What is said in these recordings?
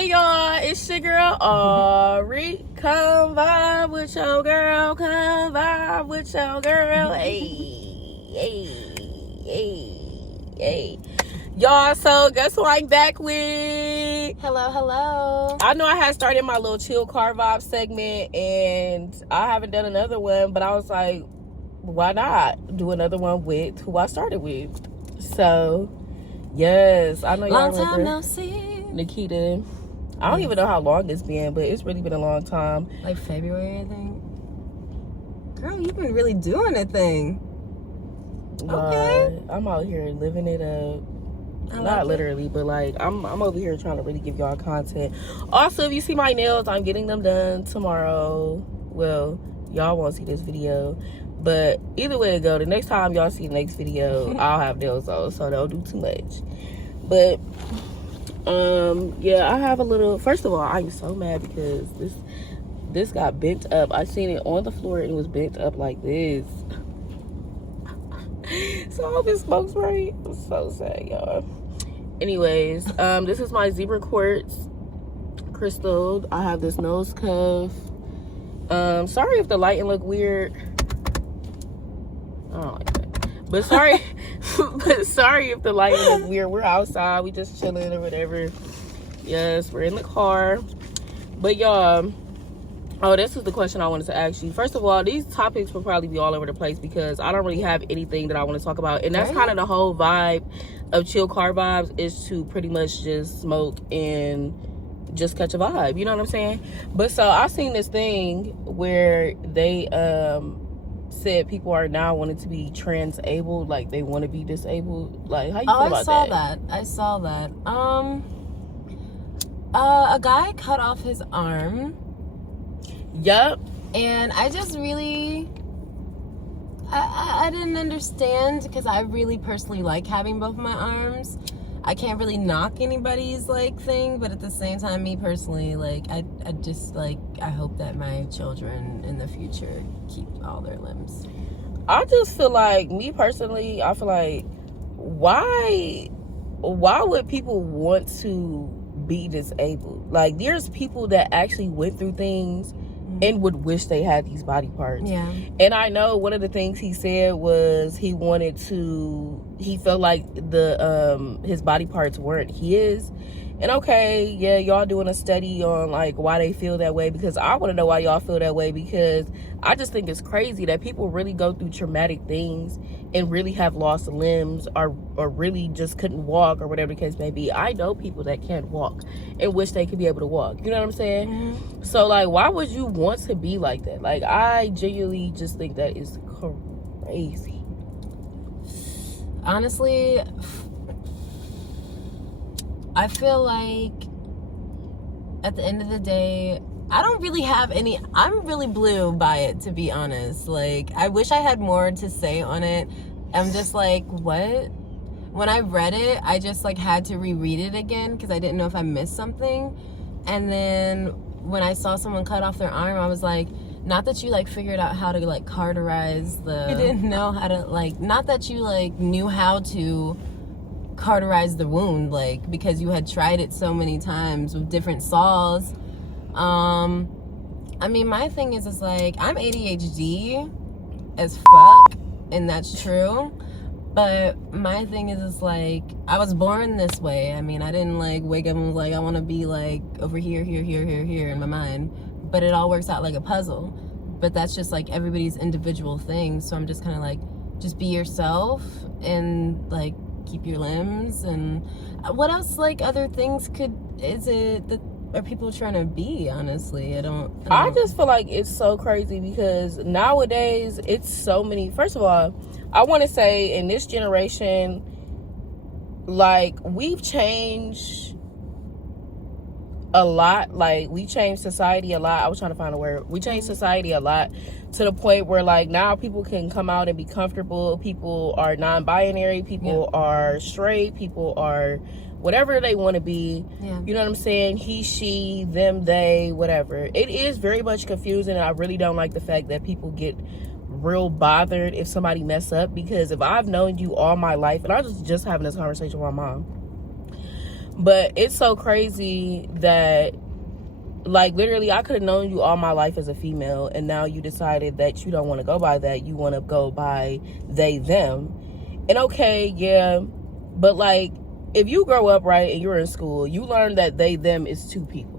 Hey y'all, it's your girl Ari. Come vibe with your girl. Come vibe with your girl. Hey. Y'all, so guess who I'm back with? Hello. I know I had started my little chill car vibe segment and I haven't done another one, but I was like, why not do another one with who I started with? So, yes, I know y'all Long remember time no see. Nikita. I don't even know how long it's been, but it's really been a long time. Like February, I think. Girl, you've been really doing a thing. Okay. I'm out here living it up. Not literally, but like I'm over here trying to really give y'all content. Also, if you see my nails, I'm getting them done tomorrow. Well, y'all won't see this video, but either way it go, the next time y'all see the next video, I'll have nails on, so don't do too much. But yeah, I have a little. First of all, I'm so mad because this got bent up. I seen it on the floor and it was bent up like this. So I hope it smokes right. I'm so sad, y'all. Anyways, this is my zebra quartz crystal. I have this nose cuff. Sorry if the lighting look weird. I don't like that. But sorry, if the lighting look weird. We're outside. We just chilling or whatever. Yes, we're in the car. But y'all, oh, this is the question I wanted to ask you. First of all, these topics will probably be all over the place because I don't really have anything that I want to talk about. And that's kind of the whole vibe of Chill Car Vibes, is to pretty much just smoke and just catch a vibe. You know what I'm saying? But so I seen this thing where they said people are now wanting to be trans-abled, like they want to be disabled. Like, how you feel about that? I saw that. A guy cut off his arm. Yup. And I just really, I didn't understand, because I really personally like having both my arms. I can't really knock anybody's like thing, but at the same time, me personally, like I just like, I hope that my children in the future keep all their limbs. I just feel like, me personally, I feel like, why would people want to be disabled? Like, there's people that actually went through things and would wish they had these body parts. Yeah. And I know one of the things he said was he felt like his body parts weren't his. And okay, yeah, y'all doing a study on like why they feel that way, because I want to know why y'all feel that way, because I just think it's crazy that people really go through traumatic things and really have lost limbs or really just couldn't walk or whatever the case may be. I know people that can't walk and wish they could be able to walk. You know what I'm saying? Mm-hmm. So like, why would you want to be like that? Like, I genuinely just think that is crazy. Honestly, I feel like at the end of the day, I don't really have any, I'm really blue by it, to be honest. Like, I wish I had more to say on it. I'm just like, what? When I read it, I just like had to reread it again because I didn't know if I missed something. And then when I saw someone cut off their arm, I was like, not that you like figured out how to like cauterize you didn't know how to like, not that you like knew how to cauterize the wound, like, because you had tried it so many times with different saws. I mean, my thing is like, I'm ADHD as fuck, and that's true. But my thing is like, I was born this way. I mean, I didn't like wake up and was like, I want to be like over here in my mind. But it all works out like a puzzle. But that's just like everybody's individual thing. So I'm just kind of like, just be yourself and like keep your limbs. And what else, like, other things are people trying to be? Honestly, I just feel like it's so crazy because nowadays it's so many. First of all, I want to say in this generation, like, we've changed a lot. Like, we changed society a lot. I was trying to find a word. We changed society a lot to the point where like now people can come out and be comfortable. People are non-binary. People are straight. People are whatever they want to be. You know what I'm saying? He, she, them, they, whatever. It is very much confusing, and I really don't like the fact that people get real bothered if somebody mess up, because if I've known you all my life, and I was just having this conversation with my mom. But it's so crazy that, like, literally, I could have known you all my life as a female, and now you decided that you don't want to go by that. You want to go by they, them. And okay, yeah, but, like, if you grow up, right, and you're in school, you learn that they, them is two people.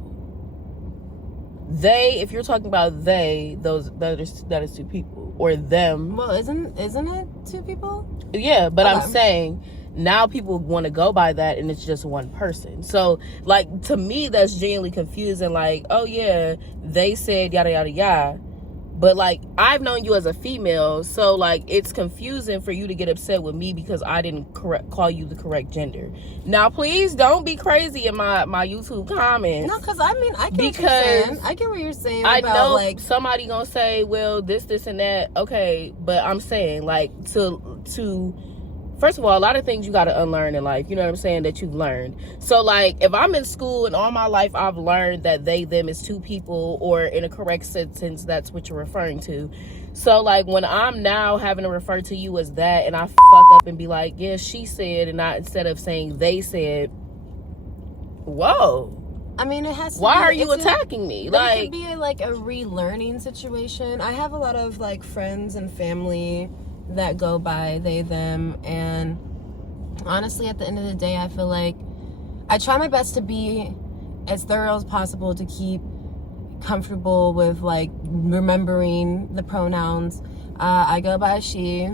They, if you're talking about they, that is two people. Or them. Well, isn't it two people? Yeah, but okay. I'm saying now people want to go by that, and it's just one person. So, like, to me, that's genuinely confusing. Like, oh yeah, they said yada yada yada, but, like, I've known you as a female, so, like, it's confusing for you to get upset with me because I didn't call you the correct gender. Now, please don't be crazy in my YouTube comments. No, because I mean, I get what you're saying. I get what you're saying. I about, know, like, somebody gonna say, well, this, and that. Okay, but I'm saying, like, to first of all, a lot of things you got to unlearn in life, you know what I'm saying, that you've learned. So, like, if I'm in school and all my life I've learned that they, them is two people, or in a correct sentence, that's what you're referring to. So, like, when I'm now having to refer to you as that, and I fuck up and be like, yeah, she said, and not instead of saying they said, whoa. I mean, it has to Why be, are you attacking me? Like, it could be like a relearning situation. I have a lot of, like, friends and family that go by they, them, and honestly, at the end of the day, I feel like I try my best to be as thorough as possible to keep comfortable with, like, remembering the pronouns. I go by she,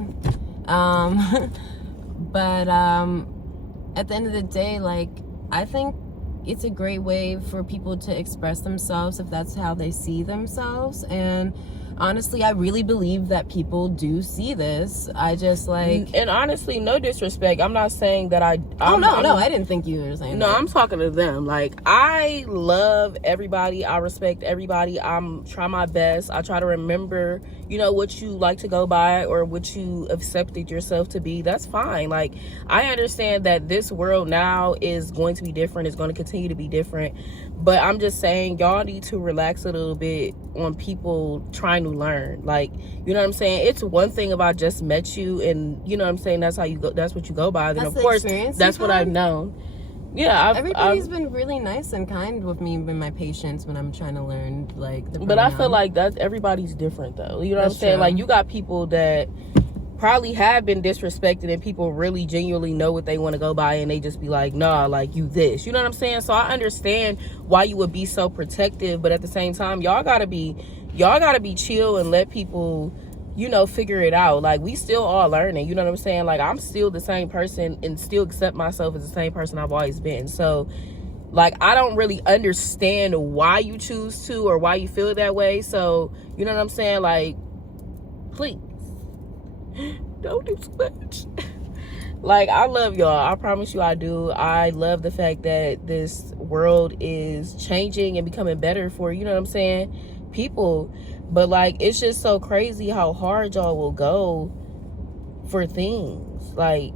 but at the end of the day, like, I think it's a great way for people to express themselves if that's how they see themselves. And honestly, I really believe that people do see this. I just, like... And honestly, no disrespect. I'm not saying that I didn't think you were saying that. No, I'm talking to them. Like, I love everybody. I respect everybody. I'm try my best. I try to remember, you know, what you like to go by or what you accepted yourself to be. That's fine. Like, I understand that this world now is going to be different. It's going to continue to be different. But I'm just saying, y'all need to relax a little bit on people trying to learn. Like, you know what I'm saying? It's one thing if I just met you and, you know what I'm saying, that's how you go, that's what you go by. Then, of course, that's what I've known. Yeah, everybody's been really nice and kind with me and my patience when I'm trying to learn, like, the pronoun. But I feel like everybody's different, though. You know what I'm saying? True. Like, you got people that probably have been disrespected and people really genuinely know what they want to go by and they just be like, nah, like, you this. You know what I'm saying? So I understand why you would be so protective, but at the same time, y'all gotta be chill and let people, you know, figure it out. Like, we still all learning, you know what I'm saying? Like, I'm still the same person and still accept myself as the same person I've always been. So, like, I don't really understand why you choose to or why you feel that way. So, you know what I'm saying? Like, please, don't do too much. Like, I love y'all. I promise you I do. I love the fact that this world is changing and becoming better for, you know what I'm saying, people. But, like, it's just so crazy how hard y'all will go for things. Like,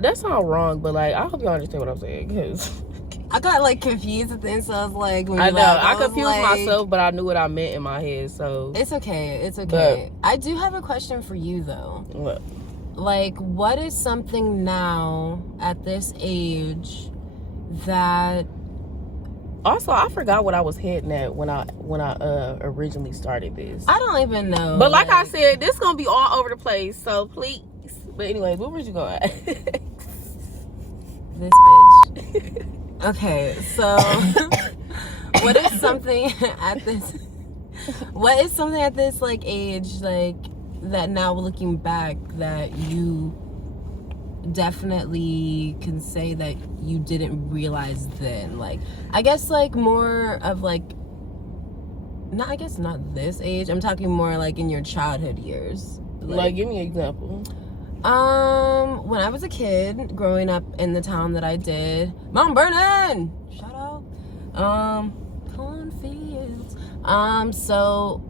that's not wrong, but, like, I hope y'all understand what I'm saying, because I got, like, confused at the end, so I was like... I know. I confused myself, but I knew what I meant in my head, so... It's okay. It's okay. But I do have a question for you, though. What? Like, what is something now, at this age, that... Also, I forgot what I was heading at when I originally started this. I don't even know. But like I said, this gonna be all over the place, so please. But anyways, what was you going at? This bitch. Okay, so what is something at this like age, like, that now looking back that you definitely can say that you didn't realize then? Like, I guess, like, more of, like, not this age, I'm talking more like in your childhood years. Like, give me an example. When I was a kid, growing up in the town that I did, Mount Vernon, shout out, cornfields. So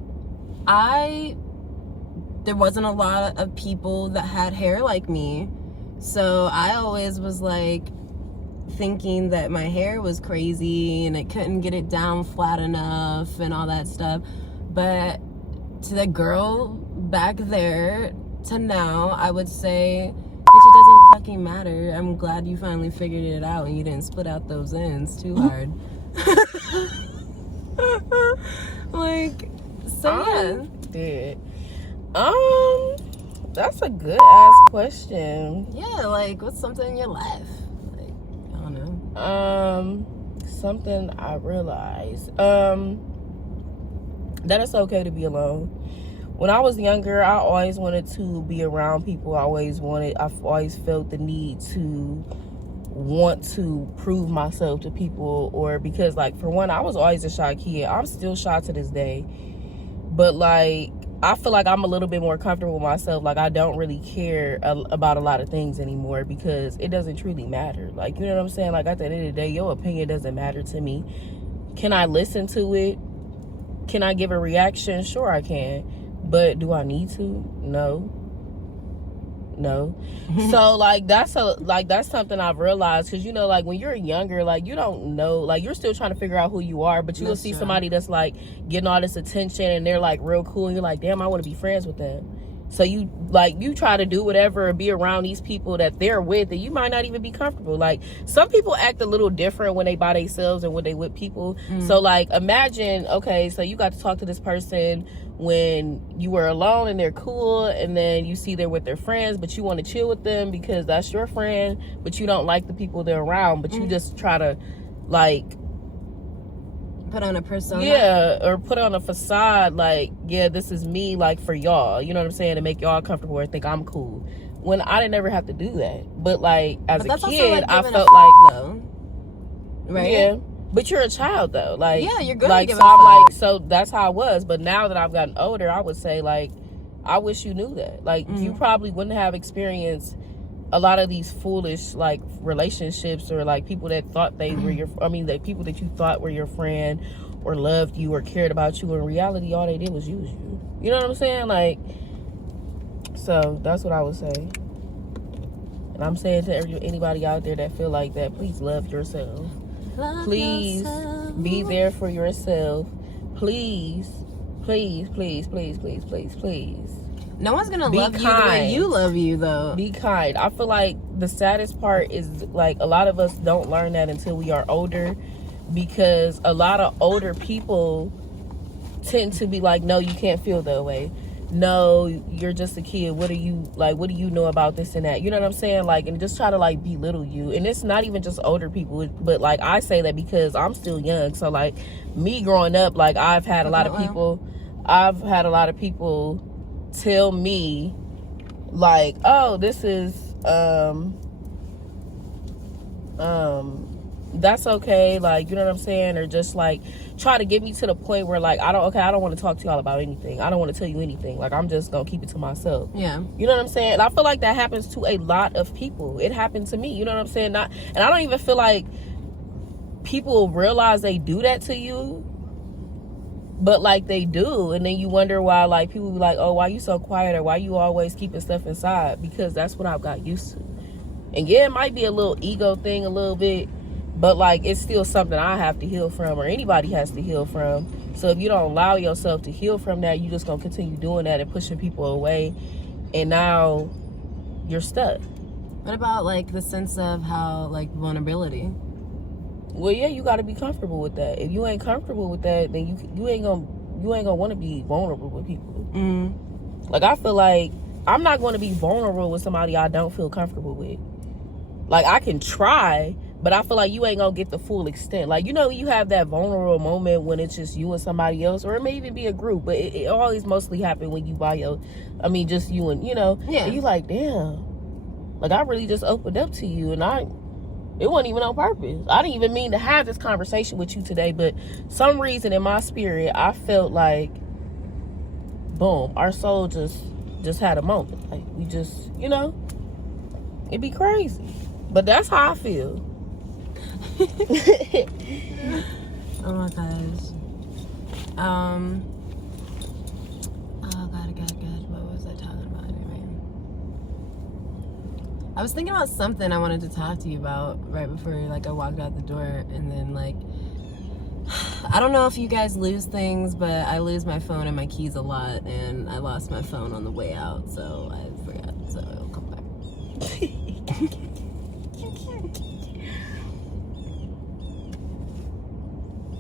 there wasn't a lot of people that had hair like me. So I always was, like, thinking that my hair was crazy and I couldn't get it down flat enough and all that stuff. But to the girl back there to now, I would say, bitch, it doesn't fucking matter. I'm glad you finally figured it out and you didn't split out those ends too hard. Like, so yeah. Did. That's a good ass question. Yeah, like, what's something in your life? Like, I don't know. Something I realized. That it's okay to be alone. When I was younger, I always wanted to be around people. I've always felt the need to want to prove myself to people, or because, like, for one, I was always a shy kid. I'm still shy to this day. But, like, I feel like I'm a little bit more comfortable with myself. Like, I don't really care about a lot of things anymore because it doesn't truly matter. Like, you know what I'm saying? Like, at the end of the day, your opinion doesn't matter to me. Can I listen to it? Can I give a reaction? Sure, I can. But do I need to? No. So, like, that's something I've realized, because, you know, like, when you're younger, like, you don't know, like, you're still trying to figure out who you are, but you'll see somebody that's, like, getting all this attention and they're, like, real cool, and you're like, damn, I want to be friends with them. So you try to do whatever or be around these people that they're with, and you might not even be comfortable. Like, some people act a little different when they by themselves and when they with people. So, like, imagine, okay, so you got to talk to this person when you were alone and they're cool, and then you see they're with their friends, but you want to chill with them because that's your friend, but you don't like the people they're around, but you just try to, like, put on a persona. Yeah, or put on a facade, like, yeah, this is me, like, for y'all, you know what I'm saying, to make y'all comfortable or think I'm cool, when I didn't ever have to do that. But, like, as a kid, I felt like, though, right? Yeah, but you're a child, though. Like, yeah, you're good. Like, so I'm like, so that's how I was. But now that I've gotten older, I would say, like, I wish you knew that. Like, you probably wouldn't have experienced a lot of these foolish, like, relationships, or, like, people that thought they were the people that you thought were your friend or loved you or cared about you. In reality, all they did was use you. You know what I'm saying? Like, so that's what I would say. And I'm saying to anybody out there that feel like that, please love yourself. Please be there for yourself. Please. No one's gonna love you the way you love you, though. Be kind. I feel like the saddest part is, like, a lot of us don't learn that until we are older, because a lot of older people tend to be like, no, you can't feel that way. No, you're just a kid. What do you know about this and that? You know what I'm saying? Like, and just try to, like, belittle you. And it's not even just older people, but, like, I say that because I'm still young. So, like, me growing up, like, I've had a lot of people tell me, like, oh, this is that's okay, like, you know what I'm saying, or just, like, try to get me to the point where, like, I don't want to talk to y'all about anything. I don't want to tell you anything. Like, I'm just gonna keep it to myself. Yeah, you know what I'm saying? And I feel like that happens to a lot of people. It happened to me, you know what I'm saying? And I don't even feel like people realize they do that to you, but, like, they do. And then you wonder why, like, people be like, oh, why you so quiet, or why you always keeping stuff inside? Because that's what I've got used to. And yeah, it might be a little ego thing, a little bit, but, like, it's still something I have to heal from, or anybody has to heal from. So if you don't allow yourself to heal from that, you're just gonna continue doing that and pushing people away, and now you're stuck. What about, like, the sense of how, like, vulnerability? Well, yeah, you got to be comfortable with that. If you ain't comfortable with that, then you ain't gonna want to be vulnerable with people. Like, I feel like I'm not going to be vulnerable with somebody I don't feel comfortable with. Like, I can try, but I feel like you ain't gonna get the full extent. Like, you know, you have that vulnerable moment when it's just you and somebody else, or it may even be a group, but it always mostly happen when you just you and, you know, and you like, damn, like, I really just opened up to you, and it wasn't even on purpose. I didn't even mean to have this conversation with you today, but some reason in my spirit, I felt like, boom, our soul just had a moment. Like, we just, you know, it'd be crazy. But that's how I feel. Oh my gosh. Oh God. What was I talking about anyway? I was thinking about something I wanted to talk to you about right before, like, I walked out the door, and then, like, I don't know if you guys lose things, but I lose my phone and my keys a lot, and I lost my phone on the way out, so I forgot, so it'll come back.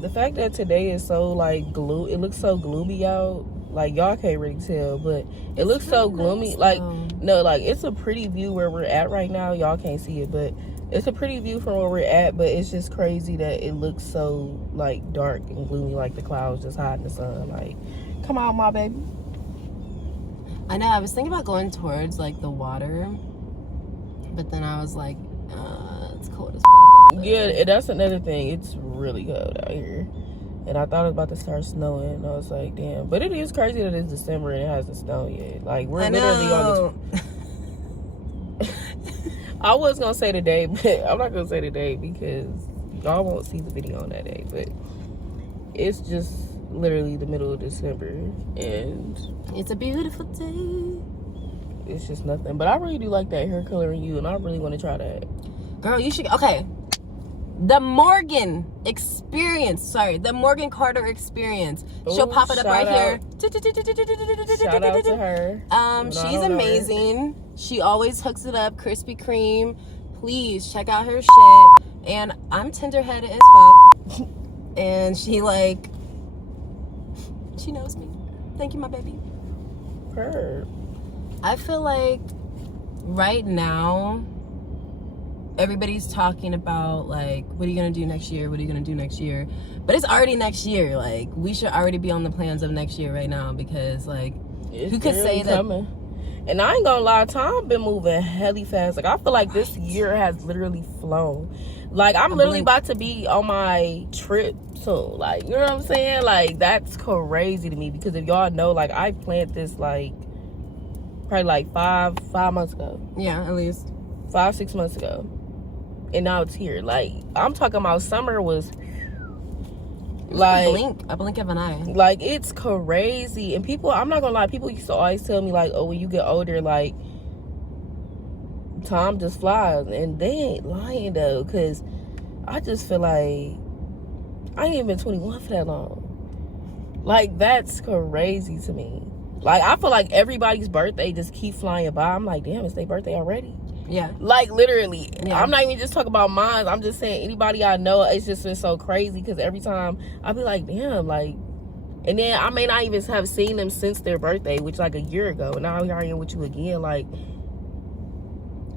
The fact that today is so like it looks so gloomy out. Like y'all can't really tell, but it looks so gloomy. Nice, like though. no, like it's a pretty view where we're at right now. Y'all can't see it, but it's a pretty view from where we're at. But it's just crazy that it looks so like dark and gloomy, like the clouds just hiding the sun. Like, come on, my baby. I know. I was thinking about going towards like the water, but then I was like, it's cold as fuck. Yeah, that's another thing. It's really cold out here. And I thought it was about to start snowing. And I was like, damn. But it is crazy that it's December and it hasn't snowed yet. Like, we're literally on the... I was going to say today, but I'm not going to say today because y'all won't see the video on that day. But it's just literally the middle of December. And it's a beautiful day. It's just nothing. But I really do like that hair color in you. And I really want to try that. Girl, you should... Okay. The Morgan Carter experience. She'll pop it up right here. Shout out to her. She's amazing. She always hooks it up. Krispy Kreme. Please check out her shit. And I'm tender-headed as fuck. And she knows me. Thank you, my baby. Her. I feel like right now everybody's talking about like, what are you gonna do next year? What are you gonna do next year? But it's already next year. Like, we should already be on the plans of next year right now because like, who could say that? Coming. And I ain't gonna lie, time been moving hella fast. Like, I feel like this year has literally flown. Like, I'm literally about to be on my trip soon. Like, you know what I'm saying? Like, that's crazy to me because if y'all know, like, I planned this like probably like five months ago. Yeah, at least 5-6 months ago. And now it's here. Like, I'm talking about summer was like a blink of an eye. Like, it's crazy. And people, I'm not gonna lie, people used to always tell me like, oh, when you get older, like, time just flies. And they ain't lying though, because I just feel like I ain't even been 21 for that long. Like, that's crazy to me. Like, I feel like everybody's birthday just keep flying by. I'm like, damn, it's their birthday already? Yeah. Like, literally. Yeah. I'm not even just talking about mine. I'm just saying anybody I know, it's just been so crazy because every time I'll be like, damn, like, and then I may not even have seen them since their birthday, which like a year ago. And now here I am with you again. Like,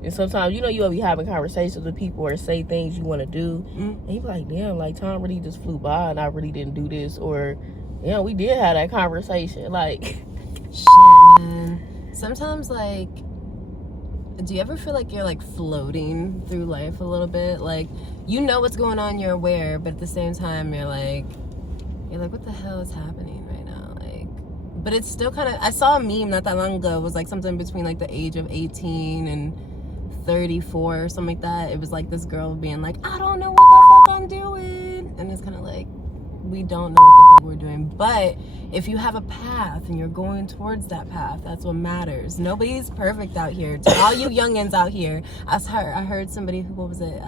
and sometimes, you know, you'll be having conversations with people or say things you want to do. Mm-hmm. And you be like, damn, like, time really just flew by and I really didn't do this. Or, yeah, we did have that conversation. Like, shit, man. Sometimes, like, do you ever feel like you're like floating through life a little bit? Like, you know what's going on, you're aware, but at the same time you're like, what the hell is happening right now? Like, but it's still kind of, I saw a meme not that long ago. It was like something between like the age of 18 and 34 or something like that. It was like this girl being like, I don't know what the fuck I'm doing. And it's kind of like, we don't know what the fuck we're doing. But if you have a path and you're going towards that path, that's what matters. Nobody's perfect out here. To all you youngins out here, I heard somebody, what was it?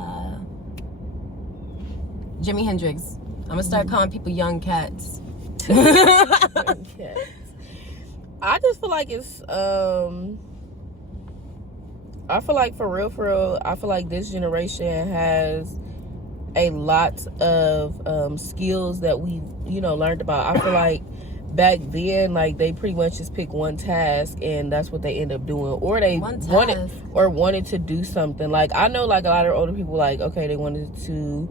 Jimi Hendrix. I'm gonna start calling people young cats. Young cats. I just feel like it's I feel like for real, I feel like this generation has a lot of skills that we, learned about. I feel like back then, like, they pretty much just pick one task and that's what they end up doing, or they wanted to do something. Like, I know, like, a lot of older people, like, okay, they wanted to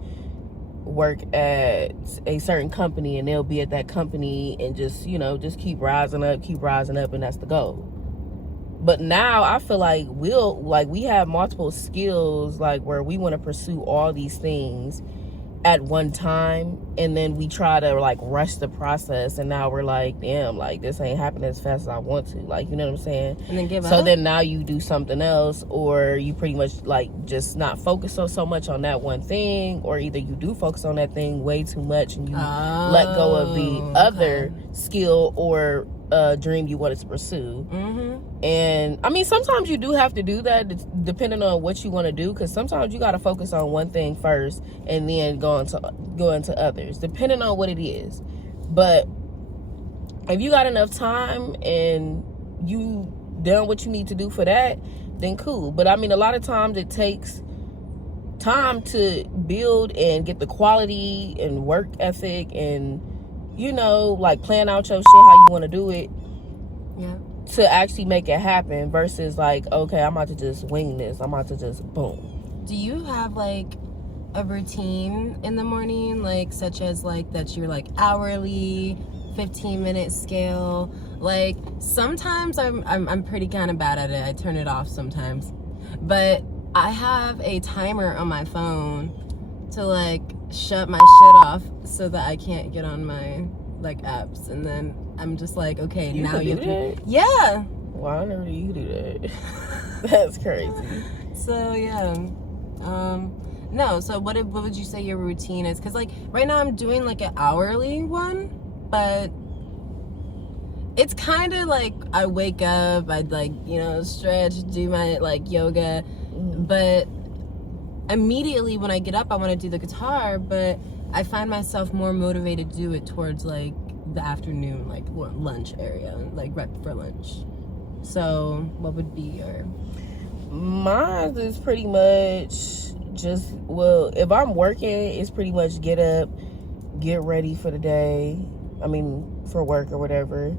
work at a certain company and they'll be at that company and just keep rising up, and that's the goal. But now I feel like we have multiple skills, like, where we want to pursue all these things at one time, and then we try to, like, rush the process, and now we're like, damn, like, this ain't happening as fast as I want to, like, you know what I'm saying? And then give up. So then now you do something else, or you pretty much, like, just not focus so much on that one thing, or either you do focus on that thing way too much and you let go of the other skill or dream you wanted to pursue. Mm-hmm. And I mean, sometimes you do have to do that depending on what you want to do, because sometimes you got to focus on one thing first and then go into others, depending on what it is. But if you got enough time and you done what you need to do for that, then cool. But I mean, a lot of times it takes time to build and get the quality and work ethic and, you know, like plan out your shit how you want to do it. Yeah. To actually make it happen versus like, okay, I'm about to just wing this. I'm about to just boom. Do you have like a routine in the morning, like such as like that you're like hourly, 15-minute scale? Like sometimes I'm pretty kind of bad at it. I turn it off sometimes, but I have a timer on my phone to like shut my shit off so that I can't get on my like apps, and then I'm just like, okay, you now you do that? Yeah. Why never you do that? That's crazy. So yeah, no. So what would you say your routine is? Because like right now I'm doing like an hourly one, but it's kind of like I wake up, I'd like, you know, stretch, do my like yoga, but immediately when I get up I want to do the guitar, but I find myself more motivated to do it towards like the afternoon, like lunch area, like right before lunch. So what would be your... Mine is pretty much just, well, if I'm working, it's pretty much get up, get ready for the day. I mean, for work or whatever,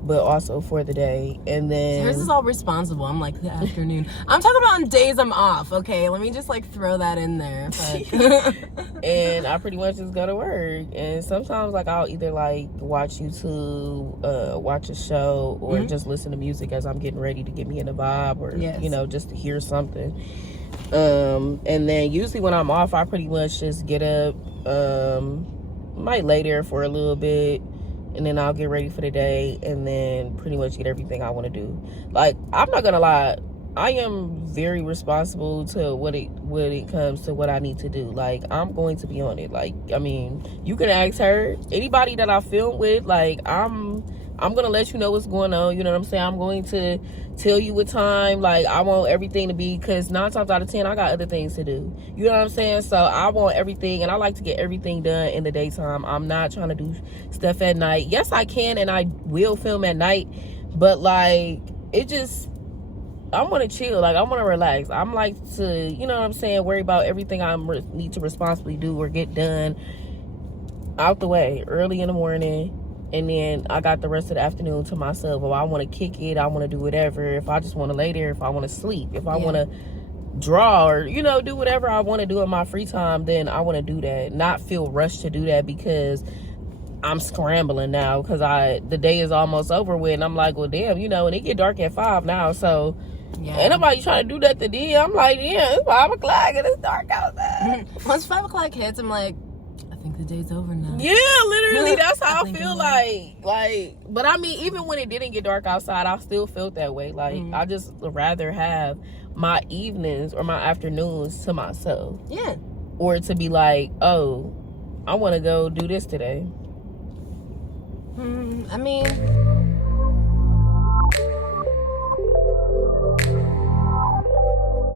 but also for the day. And then hers is all responsible. I'm like the afternoon. I'm talking about on days I'm off. Okay, let me just like throw that in there. But... and I pretty much just go to work. And sometimes like I'll either like watch YouTube, watch a show, or just listen to music as I'm getting ready to get me in the vibe, or you know, just to hear something. And then usually when I'm off, I pretty much just get up, might lay there for a little bit, and then I'll get ready for the day, and then pretty much get everything I want to do. Like, I'm not gonna lie, I am very responsible to when it comes to what I need to do. Like, I'm going to be on it. Like, I mean, you can ask her, anybody that I film with, like, I'm gonna let you know what's going on. You know what I'm saying? I'm going to tell you what time. Like, I want everything to be, because 9 times out of 10 I got other things to do. You know what I'm saying? So I want everything, and I like to get everything done in the daytime. I'm not trying to do stuff at night. Yes, I can, and I will film at night, but like, it just, I want to chill. Like, I want to relax. I'm like to, you know what I'm saying, worry about everything I need to responsibly do or get done out the way early in the morning. And then I got the rest of the afternoon to myself. If I want to kick it, I want to do whatever. If I just want to lay there, if I want to sleep, if I want to draw, or, you know, do whatever I want to do in my free time, then I want to do that. Not feel rushed to do that because I'm scrambling now, because the day is almost over with. And I'm like, well, damn, you know, and it get dark at 5 now. So ain't nobody trying to do that today. I'm like, yeah, it's 5 o'clock and it's dark outside. Once 5 o'clock hits, I'm like, I think the day's over now. Yeah, literally, that's how I feel like, but I mean, even when it didn't get dark outside, I still felt that way. Like, I just rather have my evenings or my afternoons to myself. Yeah. Or to be like, oh, I want to go do this today. I mean,